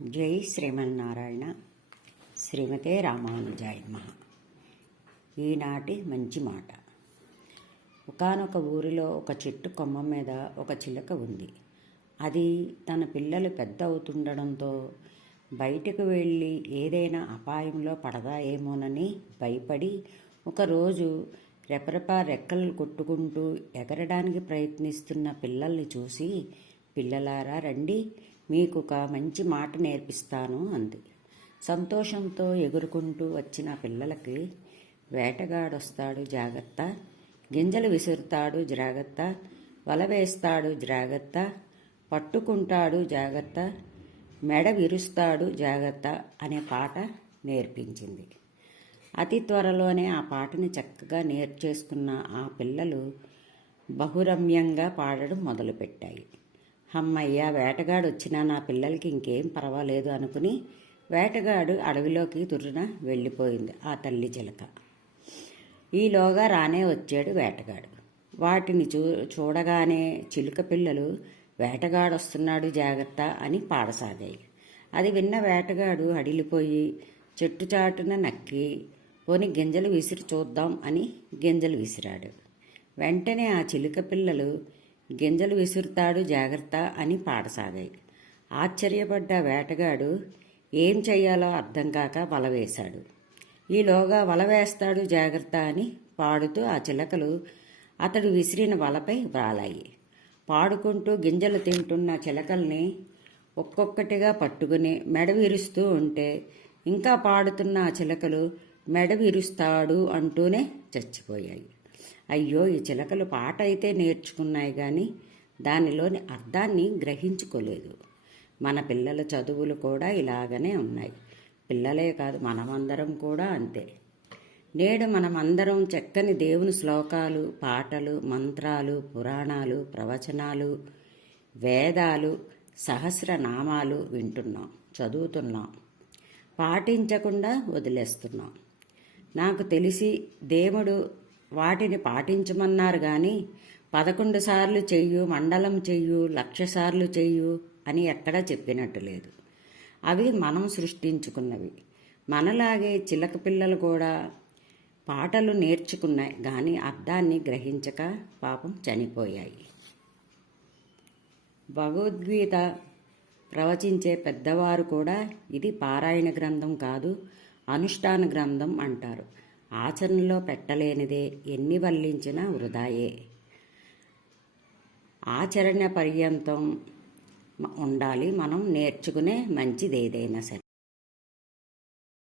జై శ్రీమన్నారాయణ. శ్రీమతే రామానుజాయ నమః. ఈనాటి మంచి మాట. ఒకానొక ఊరిలో ఒక చెట్టు కొమ్మ మీద ఒక చిలక ఉంది. అది తన పిల్లలు పెద్ద అవుతుండడంతో బయటకు వెళ్ళి ఏదైనా అపాయంలో పడదాయేమోనని భయపడి ఒకరోజు రెపరెపా రెక్కలు కొట్టుకుంటూ ఎగరడానికి ప్రయత్నిస్తున్న పిల్లల్ని చూసి, పిల్లలారా రండి, మీకు ఒక మంచి మాట నేర్పిస్తాను అంది. సంతోషంతో ఎగురుకుంటూ వచ్చిన పిల్లలకి వేటగాడొస్తాడు జాగ్రత్త, గింజలు విసురుతాడు జాగ్రత్త, వల వేస్తాడు జాగ్రత్త, పట్టుకుంటాడు జాగ్రత్త, మెడ విరుస్తాడు జాగ్రత్త అనే పాట నేర్పించింది. అతి త్వరలోనే ఆ పాటని చక్కగా నేర్చేసుకున్న ఆ పిల్లలు బహురమ్యంగా పాడడం మొదలుపెట్టాయి. అమ్మయ్య, వేటగాడు వచ్చినా నా పిల్లలకి ఇంకేం పర్వాలేదు అనుకుని వేటగాడు అడవిలోకి తుర్రున వెళ్ళిపోయింది ఆ తల్లి చిలక. ఈలోగా రానే వచ్చాడు వేటగాడు. వాటిని చూడగానే చిలుక పిల్లలు వేటగాడు వస్తున్నాడు జాగ్రత్త అని పాడసాగాయి. అది విన్న వేటగాడు అడిలిపోయి చెట్టు చాటున నక్కి పోని గింజలు విసిరి చూద్దాం అని గింజలు విసిరాడు. వెంటనే ఆ చిలుక పిల్లలు గింజలు విసురుతాడు జాగ్రత్త అని పాడసాగాయి. ఆశ్చర్యపడ్డ వేటగాడు ఏం చెయ్యాలో అర్థం కాక వల వేశాడు. ఈలోగా వల వేస్తాడు జాగ్రత్త అని పాడుతూ ఆ చిలకలు అతడు విసిరిన వలపై వాలాయి. పాడుకుంటూ గింజలు తింటున్న చిలకల్ని ఒక్కొక్కటిగా పట్టుకుని మెడ విరుస్తూ ఉంటే ఇంకా పాడుతున్న ఆ చిలకలు మెడ విరుస్తాడు అంటూనే చచ్చిపోయాయి. అయ్యో, ఈ చిలకలు పాట అయితే నేర్చుకున్నాయి కానీ దానిలోని అర్థాన్ని గ్రహించుకోలేదు. మన పిల్లల చదువులు కూడా ఇలాగనే ఉన్నాయి. పిల్లలే కాదు, మనమందరం కూడా అంతే. నేడు మనమందరం చక్కని దేవుని శ్లోకాలు, పాటలు, మంత్రాలు, పురాణాలు, ప్రవచనాలు, వేదాలు, సహస్రనామాలు వింటున్నాం, చదువుతున్నాం, పాటించకుండా వదిలేస్తున్నాం. నాకు తెలిసి దేవుడు వాటిని పాటించమన్నారు కానీ 11 సార్లు చెయ్యు, మండలం చెయ్యు, 1,00,000 సార్లు చెయ్యు అని ఎక్కడా చెప్పినట్టు లేదు. అవి మనం సృష్టించుకున్నవి. మనలాగే చిలక పిల్లలు కూడా పాటలు నేర్చుకున్నాయి కానీ అర్థాన్ని గ్రహించక పాపం చనిపోయాయి. భగవద్గీత ప్రవచించే పెద్దవారు కూడా ఇది పారాయణ గ్రంథం కాదు, అనుష్ఠాన గ్రంథం అంటారు. ఆచరణలో పెట్టలేనిదే ఎన్ని వల్లించినా వృధాయే. ఆచరణ పర్యంతం ఉండాలి మనం నేర్చుకునే మంచిదేదైనా సరే.